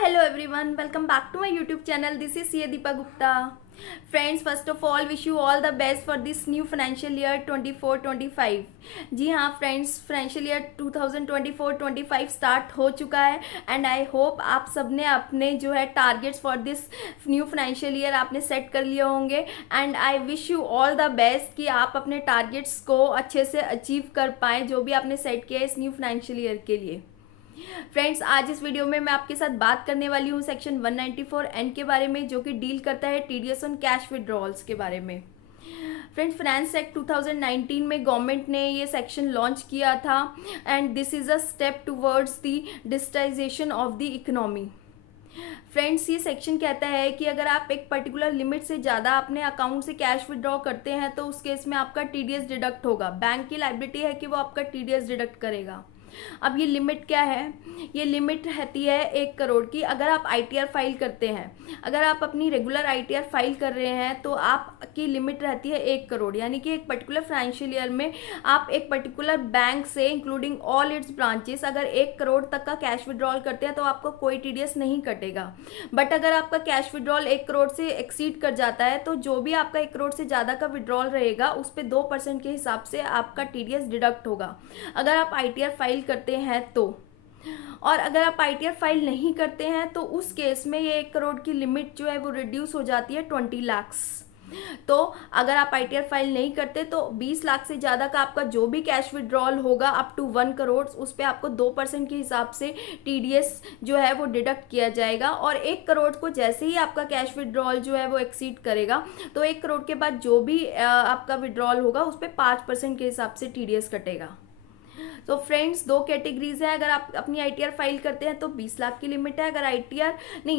hello everyone. Welcome back to my YouTube channel. This is CA Deepa Gupta. Friends, first of all, wish you all the best for this new financial year 24-25. जी हाँ friends, financial year 2024-25 start हो चुका है and I hope आप सब ने अपने जो है targets for this new financial year आपने सेट कर लिए होंगे and I wish you all the best कि आप अपने टारगेट्स को अच्छे से अचीव कर पाएँ जो भी आपने सेट किया है इस न्यू फाइनेंशियल ईयर के लिए। फ्रेंड्स, आज इस वीडियो में मैं आपके साथ बात करने वाली हूँ सेक्शन 194N के बारे में, जो कि डील करता है टीडीएस ऑन कैश विड्रॉल्स के बारे में। फ्रेंड्स, फाइनेंस एक्ट 2019 में गवर्नमेंट ने ये सेक्शन लॉन्च किया था and this is a step towards the digitisation of the economy. Friends, ये सेक्शन कहता है कि अगर आप एक पर्टिकुलर लिमिट से ज़्यादा अपने अकाउंट से कैश विड्रॉ करते हैं तो उस केस में आपका टीडीएस डिडक्ट होगा। बैंक की लायबिलिटी है कि वो आपका टीडीएस डिडक्ट करेगा। अब ये लिमिट क्या है? ये लिमिट रहती है 1 करोड़ की। अगर आप आईटीआर फाइल करते हैं, अगर आप अपनी रेगुलर आईटीआर फाइल कर रहे हैं तो आपकी लिमिट रहती है 1 करोड़, यानी कि एक पर्टिकुलर फाइनेंशियल ईयर में आप एक पर्टिकुलर बैंक से इंक्लूडिंग ऑल इट्स ब्रांचेस अगर 1 करोड़ तक का कैश विड्रॉल करते हैं तो आपको कोई टीडीएस नहीं कटेगा। बट अगर आपका कैश विड्रॉल 1 करोड़ से एक्सीड कर जाता है तो जो भी आपका 1 करोड़ से ज़्यादा का विड्रॉल रहेगा उस पर 2% के हिसाब से आपका टीडीएस डिडक्ट होगा अगर आप आईटीआर फाइल करते हैं तो। और अगर आप आईटीआर फाइल नहीं करते हैं तो उस केस में ये 1 करोड़ की लिमिट जो है वो रिड्यूस हो जाती है 20 लाख। तो अगर आप आईटीआर फाइल नहीं करते तो 20 लाख से ज़्यादा का आपका जो भी कैश विड्रॉल होगा अप टू 1 करोड़ उस पर आपको 2% के हिसाब से टीडीएस जो है वो डिडक्ट किया जाएगा। और 1 करोड़ को जैसे ही आपका कैश विड्रॉल जो है वो एक्सीड करेगा तो 1 करोड़ के बाद जो भी आपका विड्रॉल होगा उस पर 5% के हिसाब से टीडीएस कटेगा। तो फ्रेंड्स, 2 कैटेगरीज है। अगर आप अपनी आईटीआर फाइल करते हैं तो 20 लाख की लिमिट है।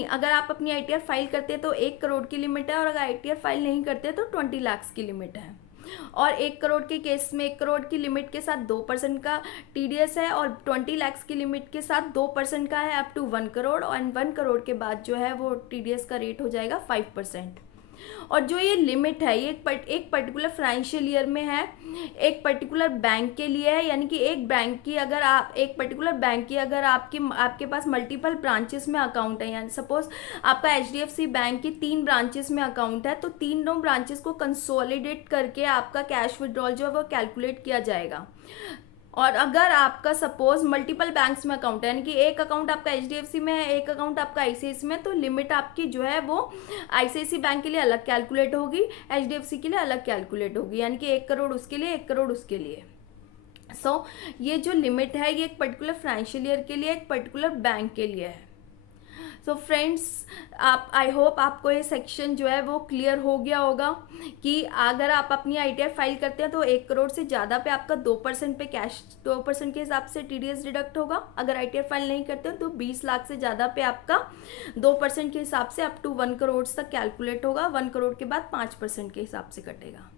अगर आप अपनी आईटीआर फाइल करते हैं तो 1 करोड़ की लिमिट है और अगर आईटीआर फाइल नहीं करते तो 20 लाख की लिमिट है। और 1 करोड़ के केस में 1 करोड़ की लिमिट के साथ 2% का टीडीएस है और 20 लाख की लिमिट के साथ 2% का है अप टू 1 करोड़ और 1 करोड़ के बाद जो है वो टीडीएस का रेट हो जाएगा 5%। और जो ये लिमिट है ये एक पर्टिकुलर फाइनेंशियल ईयर में है, एक पर्टिकुलर बैंक के लिए है, यानी कि एक पर्टिकुलर बैंक की अगर आपके पास मल्टीपल ब्रांचेस में अकाउंट है, यानी सपोज आपका एचडीएफसी बैंक की 3 ब्रांचेस में अकाउंट है तो तीनों ब्रांचेस को कंसोलिडेट करके आपका कैश विड्रॉल जो है वो कैलकुलेट किया जाएगा। और अगर आपका सपोज मल्टीपल बैंक्स में अकाउंट है, यानी कि एक अकाउंट आपका एचडीएफसी में है, एक अकाउंट आपका आईसीआईसी में, तो लिमिट आपकी जो है वो आईसीआईसी बैंक के लिए अलग कैलकुलेट होगी, एचडीएफसी के लिए अलग कैलकुलेट होगी, यानी कि 1 करोड़ उसके लिए, 1 करोड़ उसके लिए। ये जो लिमिट है ये एक पर्टिकुलर फाइनेंशियल ईयर के लिए, एक पर्टिकुलर बैंक के लिए है। सो फ्रेंड्स, आई होप आपको ये सेक्शन जो है वो क्लियर हो गया होगा कि अगर आप अपनी आईटीआर फाइल करते हैं तो 1 करोड़ से ज़्यादा पे आपका 2% पे कैश 2% के हिसाब से टीडीएस डिडक्ट होगा। अगर आईटीआर फाइल नहीं करते हो तो 20 लाख से ज़्यादा पे आपका 2% के हिसाब से अप टू 1 करोड़ तक कैलकुलेट होगा। 1 करोड़ के बाद 5% के हिसाब से कटेगा।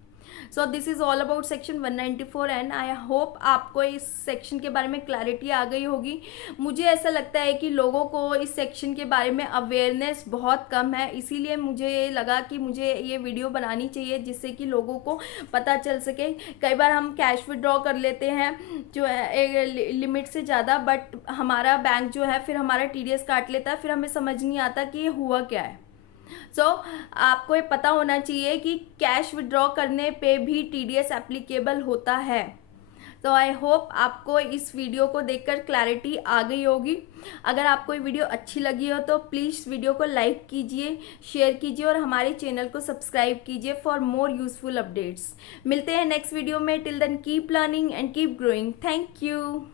So this is all about section 194N। I hope आपको इस सेक्शन के बारे में क्लैरिटी आ गई होगी। मुझे ऐसा लगता है कि लोगों को इस सेक्शन के बारे में अवेयरनेस बहुत कम है, इसीलिए मुझे लगा कि मुझे ये वीडियो बनानी चाहिए जिससे कि लोगों को पता चल सके। कई बार हम कैश विड्रॉ कर लेते हैं जो है लिमिट से ज़्यादा, बट हमारा बैंक जो है फिर हमारा टीडीएस काट लेता है, फिर हमें समझ नहीं आता कि ये हुआ क्या है। आपको ये पता होना चाहिए कि कैश विड्रॉ करने पे भी टीडीएस एप्लीकेबल होता है। तो आई होप आपको इस वीडियो को देखकर क्लैरिटी आ गई होगी। अगर आपको ये वीडियो अच्छी लगी हो तो प्लीज़ वीडियो को लाइक कीजिए, शेयर कीजिए और हमारे चैनल को सब्सक्राइब कीजिए फॉर मोर यूजफुल अपडेट्स। मिलते हैं नेक्स्ट वीडियो में। Till then keep learning and keep growing. Thank you.